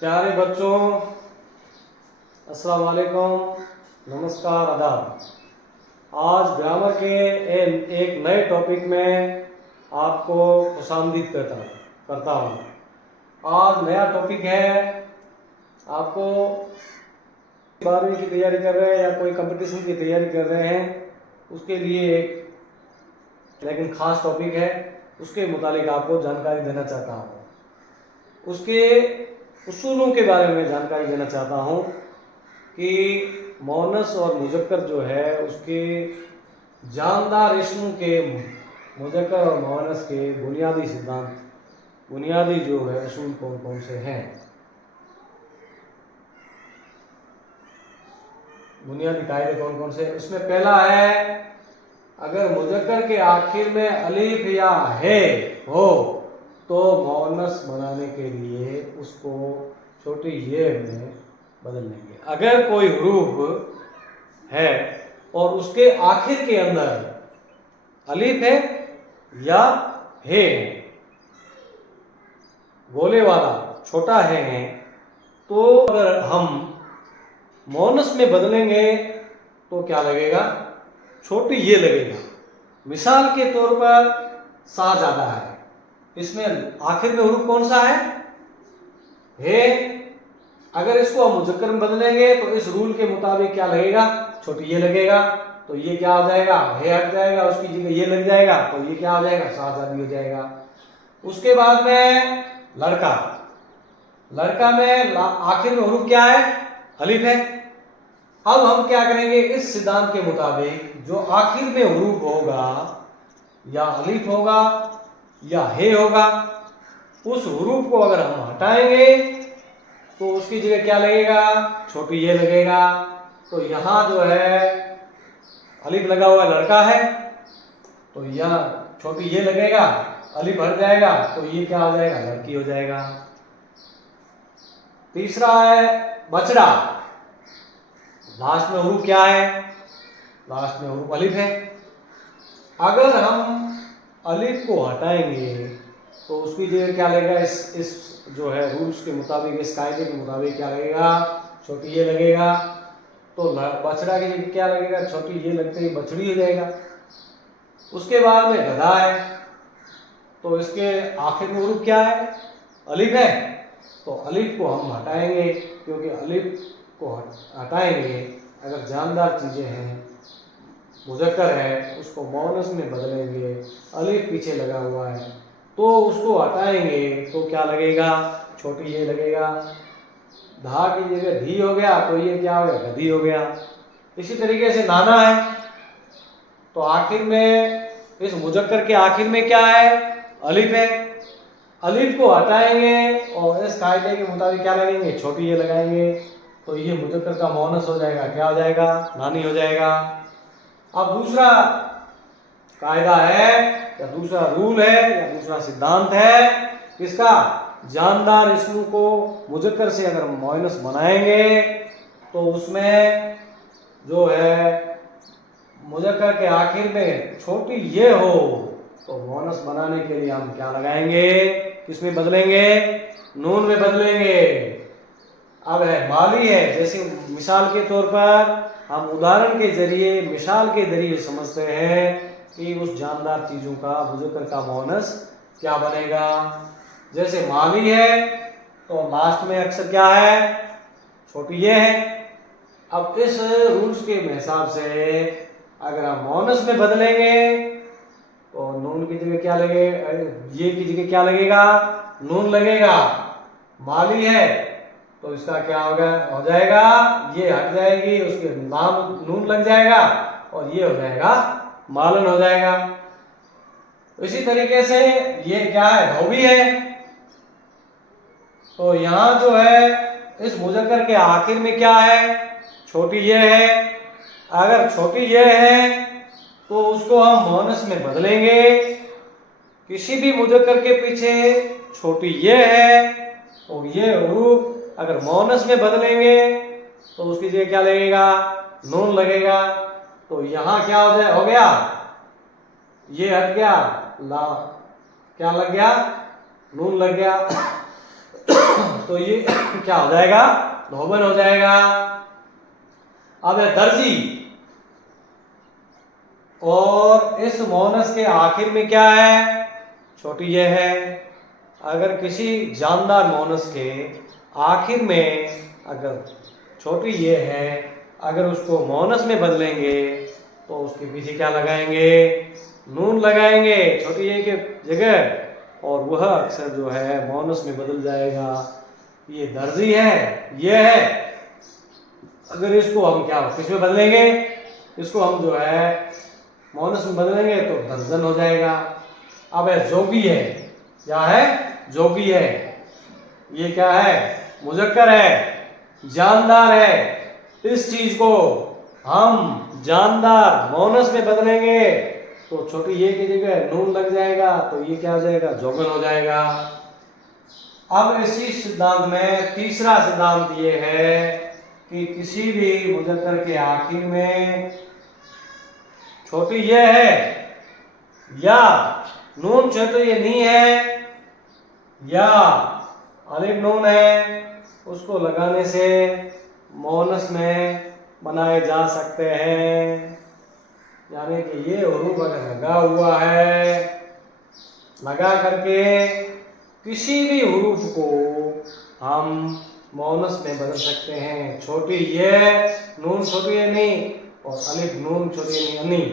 प्यारे बच्चों, अस्सलाम वालेकुम, नमस्कार, आदाब। आज ग्रामर के एक नए टॉपिक में आपको खुशामदीद करता हूँ। आज नया टॉपिक है। आपको 12वीं की तैयारी कर रहे हैं या कोई कंपटीशन की तैयारी कर रहे हैं, उसके लिए एक लेकिन ख़ास टॉपिक है, उसके मुतालिक आपको जानकारी देना चाहता हूँ। उसके उसूलों के बारे में जानकारी देना चाहता हूँ कि मोनस और मुजक्कर जो है उसके जानदार इस्मों के मुजक्कर और मोनस के बुनियादी सिद्धांत, बुनियादी जो है उसूल कौन कौन से हैं। बुनियादी कायदे कौन कौन से? उसमें पहला है, अगर मुजक्कर के आखिर में अलिफ या है हो तो मोनस बनाने के लिए उसको छोटी ये में बदल लेंगे। अगर कोई हरूफ है और उसके आखिर के अंदर अलिफ है या है, गोले वाला छोटा है, तो अगर हम मोनस में बदलेंगे तो क्या लगेगा? छोटी ये लगेगा। मिसाल के तौर पर सा ज्यादा है, इसमें आखिर में हरूफ कौन सा है? अगर इसको हम मुजक्कर में बदलेंगे तो इस रूल के मुताबिक क्या लगेगा? छोटी ये लगेगा। तो ये क्या हो जाएगा? हे हट जाएगा, उसकी जगह ये लग जाएगा, तो ये क्या हो जाएगा? सा ज्यादा हो जाएगा। उसके बाद में लड़का, लड़का में आखिर में हरूफ क्या है? अलिफ है। अब हम क्या करेंगे? इस सिद्धांत के मुताबिक जो आखिर में हरूफ होगा, या अलिफ होगा या हे होगा, उस हरूफ को अगर हम हटाएंगे तो उसकी जगह क्या लगेगा? छोटी ये लगेगा। तो यहां जो है अलिफ लगा हुआ लड़का है, तो यहां छोटी ये लगेगा, अलिफ हट जाएगा, तो ये क्या हो जाएगा? लड़की हो जाएगा। तीसरा है बछड़ा, लास्ट में हरूफ क्या है? लास्ट में हरूफ अलिफ है। अगर हम अलिफ को हटाएंगे तो उसकी जगह क्या लगेगा? इस जो है रूल्स के मुताबिक, इस कायदे के मुताबिक क्या लगेगा? छोटी ये लगेगा। तो बछड़ा की जगह क्या लगेगा? छोटी ये लगते ही बछड़ी हो जाएगा। उसके बाद में गधा है, तो इसके आखिर में हरूफ क्या है? अलिफ है। तो अलिफ को हम हटाएंगे, क्योंकि अलिफ को हटाएंगे अगर जानदार चीजें हैं, मुजक्कर है, उसको मोनस में बदलेंगे, अलिफ पीछे लगा हुआ है, तो उसको हटाएंगे तो क्या लगेगा? छोटी ये लगेगा। धा की जगह धी हो गया, तो ये क्या हो गया? गधी हो गया। इसी तरीके से नाना है, तो आखिर में इस मुजक्कर के आखिर में क्या है? अलिफ है। अलिफ को हटाएंगे और इस कायदे के मुताबिक क्या लगेंगे? छोटी ये लगाएंगे, तो ये मुजक्कर का मोनस हो जाएगा। क्या हो जाएगा? नानी हो जाएगा। अब दूसरा कायदा है या दूसरा रूल है या दूसरा सिद्धांत है किसका? जानदार इस्मों को मुजक्कर से अगर मोनस बनाएंगे तो उसमें जो है मुजक्कर के आखिर में छोटी ये हो, तो मोनस बनाने के लिए हम क्या लगाएंगे? किसमें बदलेंगे? नून में बदलेंगे। अब है माली है, जैसे मिसाल के तौर पर हम उदाहरण के जरिए, मिसाल के जरिए समझते हैं कि उस जानदार चीजों का मुजक्कर का मोनस क्या बनेगा। जैसे माली है तो लास्ट में अक्सर क्या है? छोटी ये है। अब इस रूल्स के हिसाब से अगर हम मोनस में बदलेंगे तो नून की जगह क्या लगेगा? ये की जगह क्या लगेगा? नून लगेगा। माली है तो इसका क्या होगा? हो जाएगा, ये हट जाएगी, उसके नाम नून लग जाएगा और ये हो जाएगा मालन हो जाएगा। इसी तरीके से ये क्या है? धोबी है, तो यहां जो है इस मुजक्कर के आखिर में क्या है? छोटी ये है। अगर छोटी ये है तो उसको हम मोनस में बदलेंगे। किसी भी मुजक्कर के पीछे छोटी ये है, तो ये हरूफ अगर मोनस में बदलेंगे तो उसकी जगह क्या लगेगा? नून लगेगा। तो यहां क्या हो गया? ये हट गया, ला क्या लग गया? नून लग गया। तो ये क्या हो जाएगा, धोबन हो जाएगा। अब है दर्जी, और इस मोनस के आखिर में क्या है, छोटी ये है। अगर किसी जानदार मोनस के आखिर में अगर छोटी ये है, अगर उसको मोनस में बदलेंगे तो उसके पीछे क्या लगाएंगे, नून लगाएंगे छोटी ये के जगह, और वह अक्षर जो है मोनस में बदल जाएगा। ये दर्जी है, ये है। अगर इसको हम क्या किस में बदलेंगे, इसको हम जो है मोनस में बदलेंगे तो दर्जन हो जाएगा। अब है जोगी है, क्या है, जोगी है। ये क्या है, मुजक्कर है, जानदार है। इस चीज को हम जानदार मोनस में बदलेंगे तो छोटी ये की जगह नून लग जाएगा, तो ये क्या हो जाएगा, जोगन हो जाएगा। अब इसी सिद्धांत में तीसरा सिद्धांत ये है कि किसी भी मुजक्कर के आखिर में छोटी ये है या नून छोटी ये नहीं है या अलिफ नून है, उसको लगाने से मोनस में बनाए जा सकते हैं। यानी कि ये हुरूफ अगर लगा हुआ है, लगा करके किसी भी हुरूफ को हम मोनस में बदल सकते हैं। छोटी ये, नून छोटी ये नहीं, और अलिफ नून छोटी ये नहीं,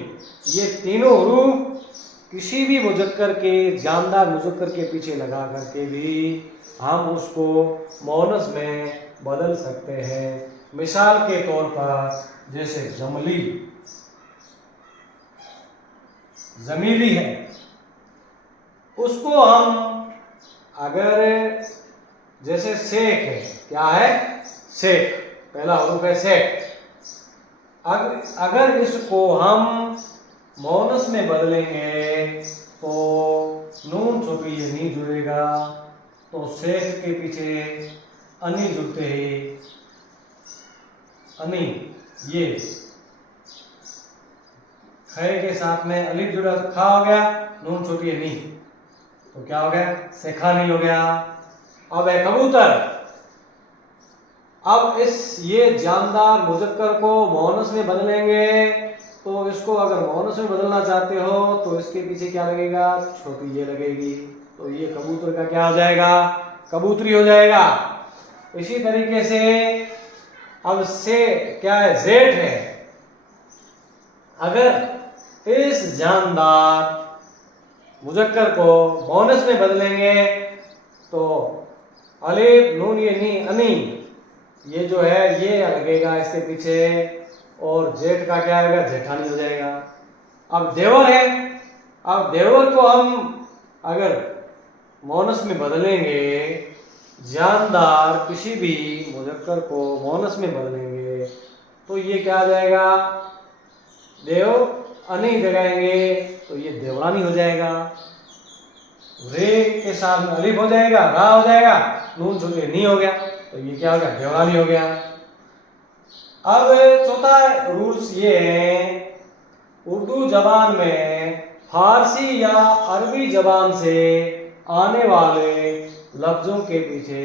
ये तीनों हुरूफ किसी भी मुजक्कर के, जानदार मुजक्कर के पीछे लगा करके भी हम उसको मोनस में बदल सकते हैं। मिसाल के तौर पर जैसे जमली, जमीली है, उसको हम अगर जैसे शेख है, क्या है, शेख, पहला हुरूफ है शेख। अगर इसको हम मोनस में बदलेंगे तो नून छोटी ये नहीं जुड़ेगा, तो शेख के पीछे अनि जुड़ते ही अनि, ये खे के साथ में अलिफ जुड़ा तो खा हो गया, नून छोटी है नहीं, तो क्या हो गया, शेखा नहीं हो गया। अब है कबूतर। अब इस ये जानदार मुजक्कर को मोनस में बदलेंगे तो इसको अगर मोनस में बदलना चाहते हो तो इसके पीछे क्या लगेगा, छोटी ये लगेगी, तो ये कबूतर का क्या हो जाएगा, कबूतरी हो जाएगा। इसी तरीके से अब से क्या है, जेठ है। अगर इस जानदार मुजक्कर को मोनस में बदलेंगे तो अलिफ नून ये नी अनी, ये जो है ये लगेगा इसके पीछे, और जेठ का क्या आएगा, जेठानी हो जाएगा। अब देवर है, अब देवर को हम अगर मोनस में बदलेंगे, जानदार किसी भी मुजक्कर को मोनस में बदलेंगे तो ये क्या आ जाएगा, देव अनि लगाएंगे तो ये देवरानी हो जाएगा। रे के साथ में अलिफ हो जाएगा, रा हो जाएगा, नून छोटे नहीं हो गया, तो ये क्या हो गया, देवरानी हो गया। अब चौथा रूल्स ये है, उर्दू जबान में फारसी या अरबी जबान से आने वाले लफ्जों के पीछे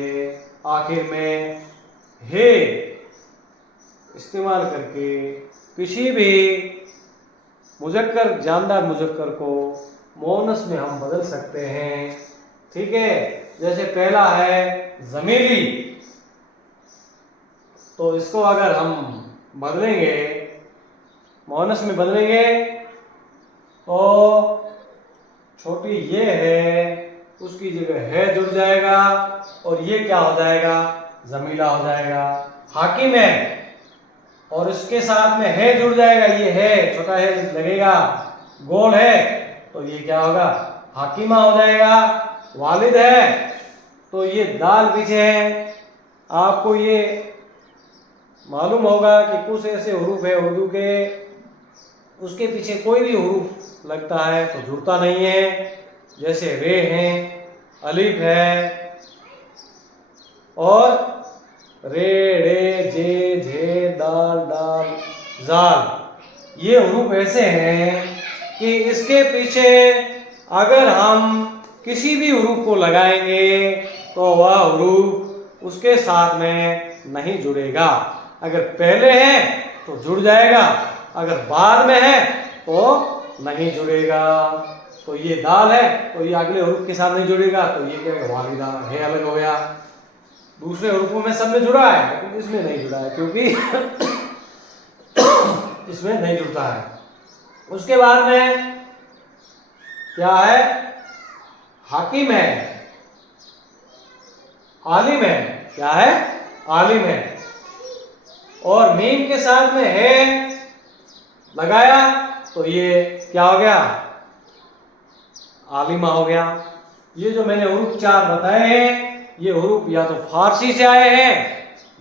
आखिर में हे इस्तेमाल करके किसी भी मुजक्कर, जानदार मुजक्कर को मोनस में हम बदल सकते हैं। ठीक है, जैसे पहला है जमीली, तो इसको अगर हम बदलेंगे, मोनस में बदलेंगे तो छोटी ये है, उसकी जगह है जुड़ जाएगा और ये क्या हो जाएगा, जमीला हो जाएगा। हाकिम है और इसके साथ में है जुड़ जाएगा, ये है छोटा है लगेगा, गोल है तो ये क्या होगा, हाकिमा हो जाएगा। वालिद है तो ये दाल पीछे है। आपको ये मालूम होगा कि कुछ ऐसे हुरूफ है उर्दू के, उसके पीछे कोई भी हुरूफ लगता है तो जुड़ता नहीं है, जैसे रे हैं, अलिफ है, और रे रे जे झे दाल डाल जाल, ये हुरूफ ऐसे हैं कि इसके पीछे अगर हम किसी भी हुरूफ को लगाएंगे तो वह हरूफ उसके साथ में नहीं जुड़ेगा। अगर पहले है तो जुड़ जाएगा, अगर बाद में है तो नहीं जुड़ेगा। तो ये दाल है तो ये अगले हरूफ के साथ नहीं जुड़ेगा, तो ये क्या है, वालिदा है, अलग हो गया। दूसरे हरूफों में सब में जुड़ा है लेकिन इसमें नहीं जुड़ा है क्योंकि इसमें नहीं जुड़ता है। उसके बाद में क्या है, हाकिम है, आलिम है, क्या है, आलिम है। और मीम के साथ में है लगाया तो ये क्या हो गया, आलिमा हो गया। ये जो मैंने हरूफ 4 बताए हैं, ये हरूफ या तो फारसी से आए हैं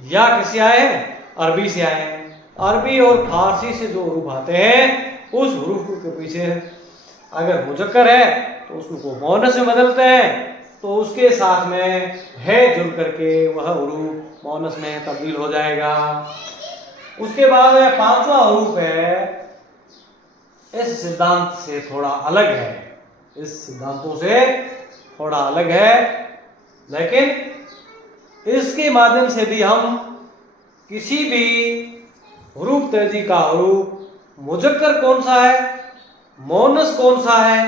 या किसी आए हैं, अरबी से आए हैं। अरबी और फारसी से जो हरूफ आते हैं उस हरूफ के पीछे अगर मुजक्कर है तो उसको मोनस में बदलते हैं, तो उसके साथ में है जुड़ करके वह हरूफ मोनस में तब्दील हो जाएगा। उसके बाद 5वां हरूफ है, इस सिद्धांत से थोड़ा अलग है, इस सिद्धांतों से थोड़ा अलग है, लेकिन इसके माध्यम से भी हम किसी भी हरूफ तेजी का हरूफ मुजक्कर कौन सा है, मोनस कौन सा है,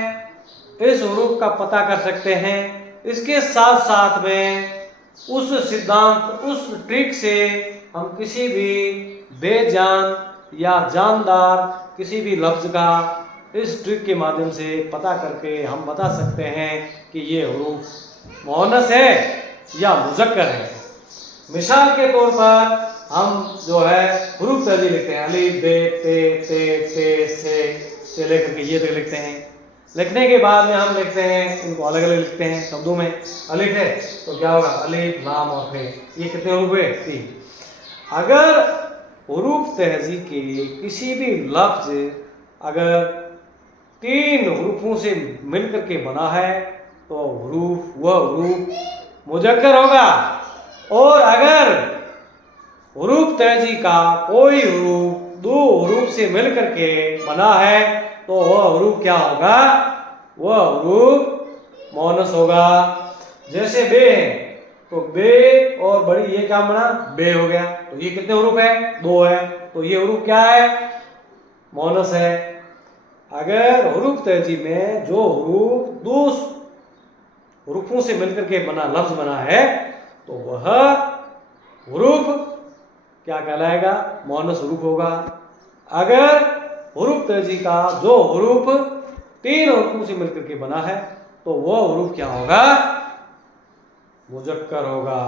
इस हरूफ का पता कर सकते हैं। इसके साथ साथ में उस सिद्धांत, उस ट्रिक से हम किसी भी बेजान या जानदार किसी भी लफ्ज का इस ट्रिक के माध्यम से पता करके हम बता सकते हैं कि ये हरूफ मोनस है या मुजक्कर है। मिसाल के तौर पर हम जो है हरूफ तेजी लिखते हैं, अलिफ बे ते से लेकर के ये तक लिखते हैं। लिखने के बाद में हम लिखते हैं, इनको अलग अलग लिखते हैं शब्दों में। अलिफ है तो क्या होगा, अलिफ लाम और फे, ये कितने हरूफ है, 3। अगर हरूफ तेजी के किसी भी लफ्ज अगर 3 हरूफों से मिलकर के बना है तो वह हरूफ मुजक्कर होगा। और अगर हरूफ तेजी का कोई हरूफ 2 हरूफ से मिलकर के बना है तो वह हरूफ क्या होगा, वह हरूफ मोनस होगा। जैसे बे है तो बे और बड़ी ये क्या बना, बे हो गया, तो ये कितने हरूफ है, 2 है, तो ये हरूफ क्या है, मोनस है। अगर हरूफ तेजी में जो हरूफ 2 हरूफों से मिलकर के बना लफ्ज बना है तो वह हरूफ क्या कहलाएगा, मोनस हरूफ होगा। अगर हरूफ तेजी का जो हरूफ 3 हरूफों से मिलकर के बना है तो वह हरूफ क्या होगा, मुजक्कर होगा।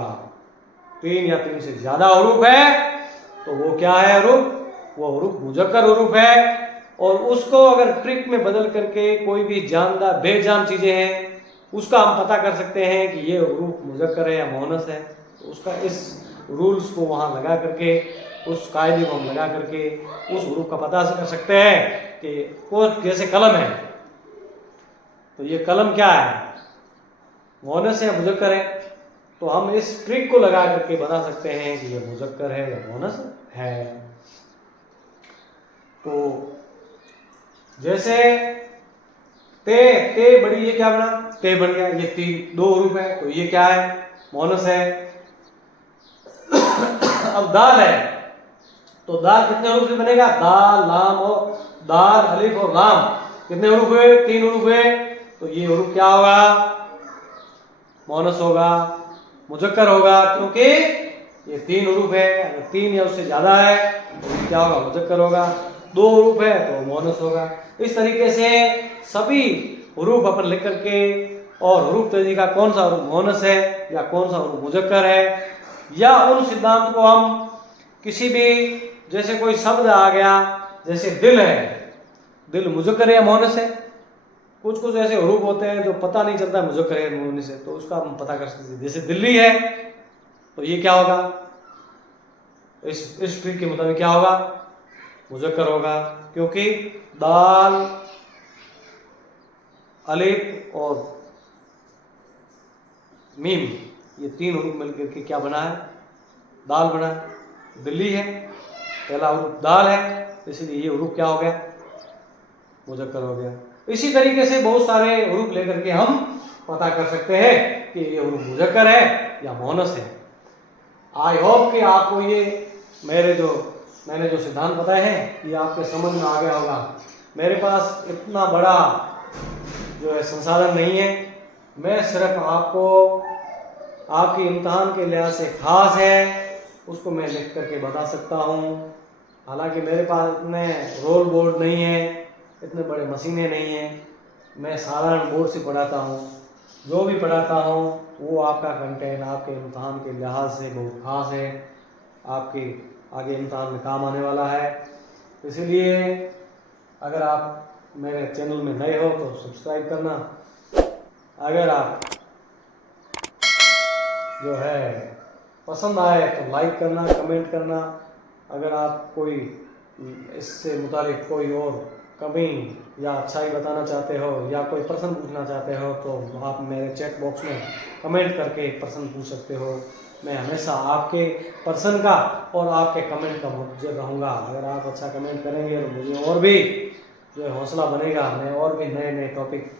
3 या 3 से ज्यादा हरूफ है तो वो क्या है हरूफ, वो हरूफ मुजक्कर हरूफ है। और उसको अगर ट्रिक में बदल करके कोई भी जानदार बेजान चीजें हैं उसका हम पता कर सकते हैं कि ये हरूफ मुजक्कर है या मोनस है, तो उसका इस रूल्स को वहां लगा करके, उस कायदे को हम लगा करके उस हरूफ का पता कर सकते हैं कि वो जैसे कलम है तो ये कलम क्या है, मोनस है या मुजक्कर है, तो हम इस ट्रिक को लगा करके बता सकते हैं कि ये मुजक्कर है या मोनस है। तो जैसे ते बड़ी, ये क्या बना, ते बन गया, ये 2 हरूफ है तो ये क्या है, मोनस है। अब दाल है तो दाल कितने हरूफ से बनेगा, दाल लाम और दाल अलिफ और लाम कितने हरूफ हुए, 3 हरूफ हुए, तो ये हरूफ क्या होगा, मोनस होगा, मुजक्कर होगा, क्योंकि ये 3 हरूफ है। अगर 3 या उससे ज्यादा है तो क्या होगा, मुजक्कर होगा। 2 हरूफ है तो मोनस होगा। इस तरीके से सभी हरूफ अपन लिख करके, और हरूफ तेजी का कौन सा हरूफ मोनस है या कौन सा हरूफ मुजक्कर है, या उन सिद्धांत को हम किसी भी, जैसे कोई शब्द आ गया, जैसे दिल है, दिल मुजक्कर है या मोनस है, कुछ ऐसे हरूफ होते हैं जो पता नहीं चलता मुजक्कर है मोनस है, तो उसका हम पता कर सकते हैं। जैसे दिल्ली है तो ये क्या होगा, इस ट्रिक के मुताबिक क्या होगा, मुजक्कर होगा, क्योंकि दाल अलिफ और मीम ये 3 हरूफ मिलकर के क्या बना है, दाल बना है। दिल्ली है, पहला हरूफ दाल है, इसलिए ये हरूफ क्या हो गया, मुजक्कर हो गया। इसी तरीके से बहुत सारे हरूफ लेकर के हम पता कर सकते हैं कि ये हरूफ मुज़क्कर है या मोनस है। आई होप कि आपको ये मैंने जो सिद्धांत बताए हैं ये आपके समझ में आ गया होगा। मेरे पास इतना बड़ा जो है संसाधन नहीं है, मैं सिर्फ आपको आपके इम्तहान के लिहाज से ख़ास है उसको मैं लिख करके बता सकता हूँ। हालांकि मेरे पास इतने रोल बोर्ड नहीं है, इतने बड़े मशीनें नहीं हैं, मैं साधारण बोर्ड से पढ़ाता हूँ। जो भी पढ़ाता हूँ वो आपका कंटेंट आपके इम्तहान के लिहाज से बहुत ख़ास है, आपके आगे इम्तहान में काम आने वाला है। इसीलिए अगर आप मेरे चैनल में नए हो तो सब्सक्राइब करना, अगर आप जो है पसंद आए तो लाइक करना, कमेंट करना। अगर आप कोई इससे मुतालिक कोई और कमी या अच्छाई बताना चाहते हो या कोई प्रश्न पूछना चाहते हो तो आप मेरे चैट बॉक्स में कमेंट करके प्रश्न पूछ सकते हो। मैं हमेशा आपके प्रश्न का और आपके कमेंट का मुझे रहूँगा। अगर आप अच्छा कमेंट करेंगे तो मुझे और भी जो है हौसला बनेगा, मैं और भी नए नए टॉपिक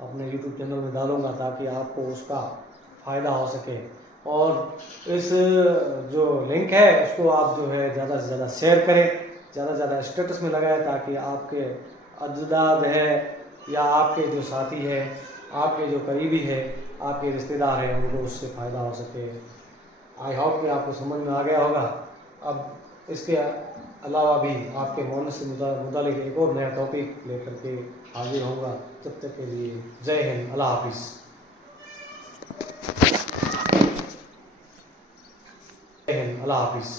अपने यूट्यूब चैनल में डालूँगा ताकि आपको उसका फ़ायदा हो सके। और इस जो लिंक है उसको आप जो है ज़्यादा से ज़्यादा शेयर करें, ज़्यादा से ज़्यादा स्टेटस में लगाएं ताकि आपके अजदाद है या आपके जो साथी है, आपके जो करीबी है, आपके रिश्तेदार हैं, उनको उससे फ़ायदा हो सके। आई होप कि आपको समझ में आ गया होगा। अब इसके अलावा भी आपके मोनस से मुतालिक एक और नया टॉपिक लेकर के हाजिर होऊंगा। तब तक के लिए जय हिंद, अल्लाह हाफिज़। जय हिंद, अल्लाह हाफिज़।